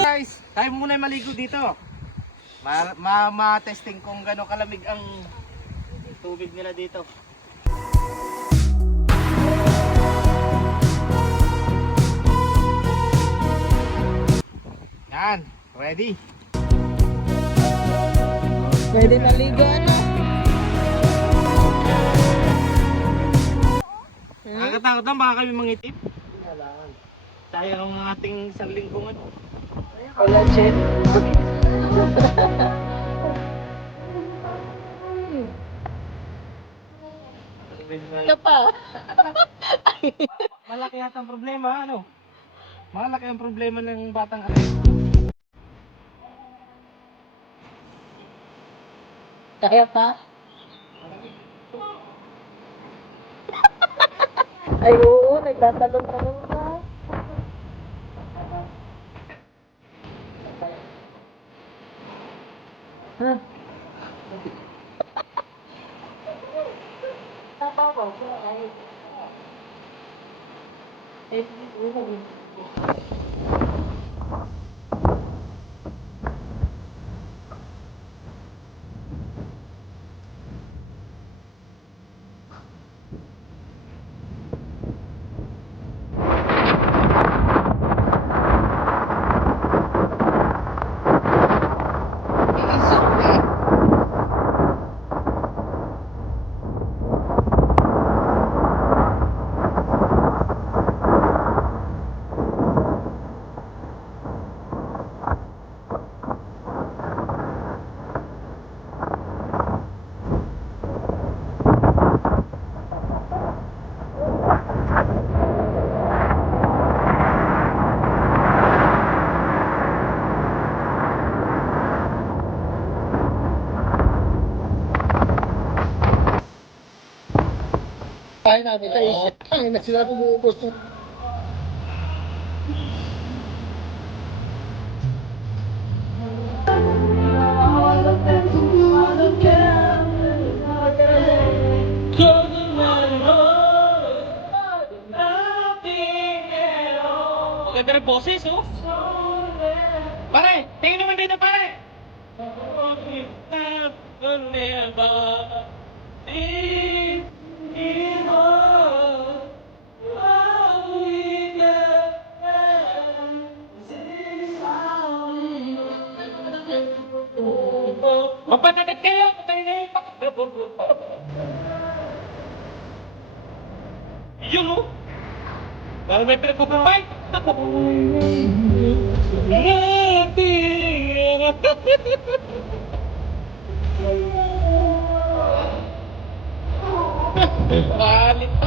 Guys, tayo muna yung maligo dito. Ma-testing kung gano'ng kalamig ang tubig nila dito. Yan, ready. Pwede maligo ano? Nakakatakot lang, baka kami mangitip. Sayang ang ating isang lingkungan. Wala, Chen. Ka pa. Malaki yata ang problema, ano? Malaki ang problema ng batang ano. Kaya pa? Ay, oo, nagtatalong-talong ka. Ha? Ay, namin kaisip. Ay, na sila bumuubos ng... Maganda rin boses, oh. Pare, tingin naman dito, pare. Mapatagat kayo! Yun, oh! Parang may pinagpupapay! Balit pa! Balit pa!